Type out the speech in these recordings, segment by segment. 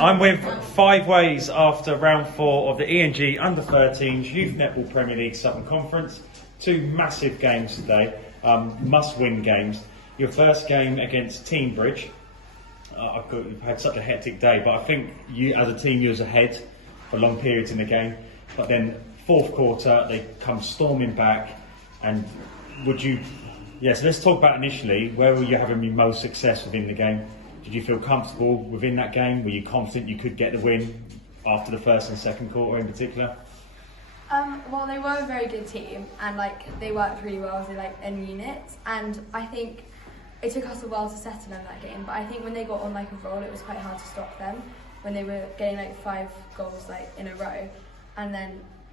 I'm with 5 ways after round 4 of the ENG Under-13s Youth Netball Premier League Southern Conference. 2 massive games today, must-win games. Your first game against Teambridge. You've had such a hectic day, but I think you, as a team, you was ahead for long periods in the game. But then 4th quarter, they come storming back, and so let's talk about initially, where were you having your most success within the game? Did you feel comfortable within that game? Were you confident you could get the win after the 1st and 2nd quarter in particular? Well, they were a very good team, and they worked really well as in units, and I think it took us a while to settle in that game, but I think when they got on a roll, it was quite hard to stop them when they were getting 5 goals in a row,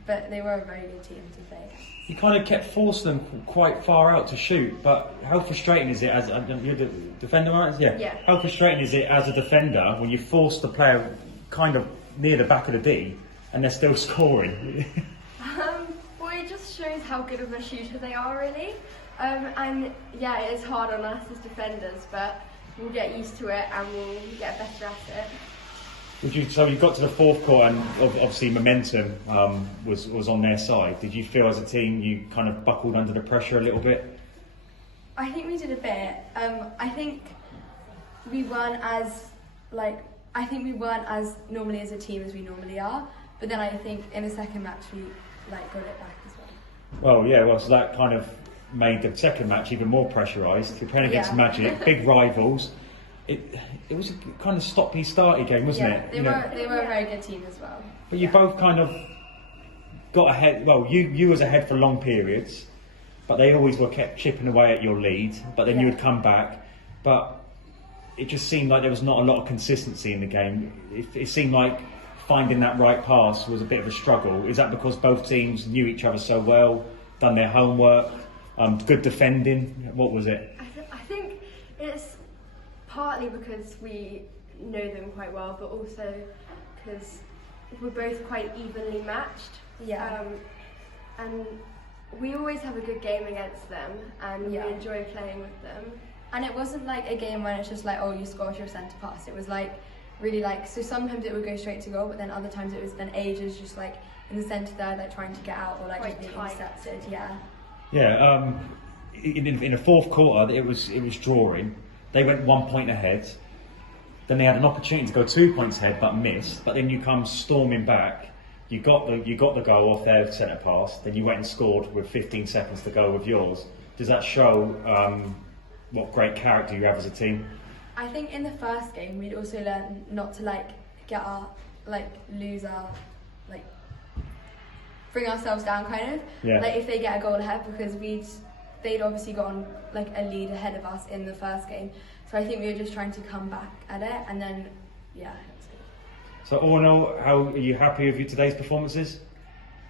but they were a very good team to play against. You kind of kept forcing them quite far out to shoot, but how frustrating is it as you're the defender, right? Yeah. How frustrating is it as a defender when you force the player kind of near the back of the D and they're still scoring? Well, it just shows how good of a shooter they are, really. And yeah, it is hard on us as defenders, but we'll get used to it and we'll get better at it. So you got to the 4th quarter, and obviously momentum was on their side. Did you feel as a team you kind of buckled under the pressure a little bit? I think we did a bit. I think we weren't as normally as a team as we normally are. But then I think in the second match we got it back as well. So that kind of made the second match even more pressurised. You're playing against Magic, big rivals. It was a kind of stop-starty game, wasn't it? They were a very good team as well. But you both kind of got ahead. Well, you was ahead for long periods, but they always were kept chipping away at your lead. But then you would come back. But it just seemed like there was not a lot of consistency in the game. It seemed like finding that right pass was a bit of a struggle. Is that because both teams knew each other so well, done their homework, good defending? What was it? I think it's partly because we know them quite well, but also because we're both quite evenly matched. Yeah. And we always have a good game against them, and we enjoy playing with them. And it wasn't a game when it's just you scored your centre pass. It was really so sometimes it would go straight to goal, but then other times it was then ages just in the centre there, trying to get out or just being intercepted. Yeah. In the 4th quarter, it was drawing. They went 1 point ahead. Then they had an opportunity to go 2 points ahead, but missed. But then you come storming back. You got the goal off their centre pass. Then you went and scored with 15 seconds to go with yours. Does that show what great character you have as a team? I think in the first game we'd also learned not to get our lose our bring ourselves down kind of. Yeah. If they get a goal ahead, because they'd obviously got on a lead ahead of us in the first game. So I think we were just trying to come back at it, and then it was good. So all in all, how are you happy with today's performances?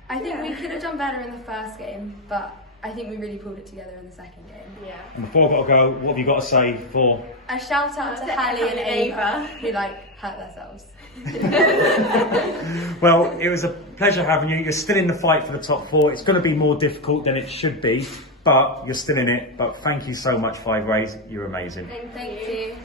I think we could have done better in the first game, but I think we really pulled it together in the second game. Yeah. And before I've got to go, what have you got to say for? A shout out to Hallie and Ava, who hurt themselves. Well, it was a pleasure having you. You're still in the fight for the top 4. It's going to be more difficult than it should be, but you're still in it. But thank you so much, 5 Ways. You're amazing. Thank you.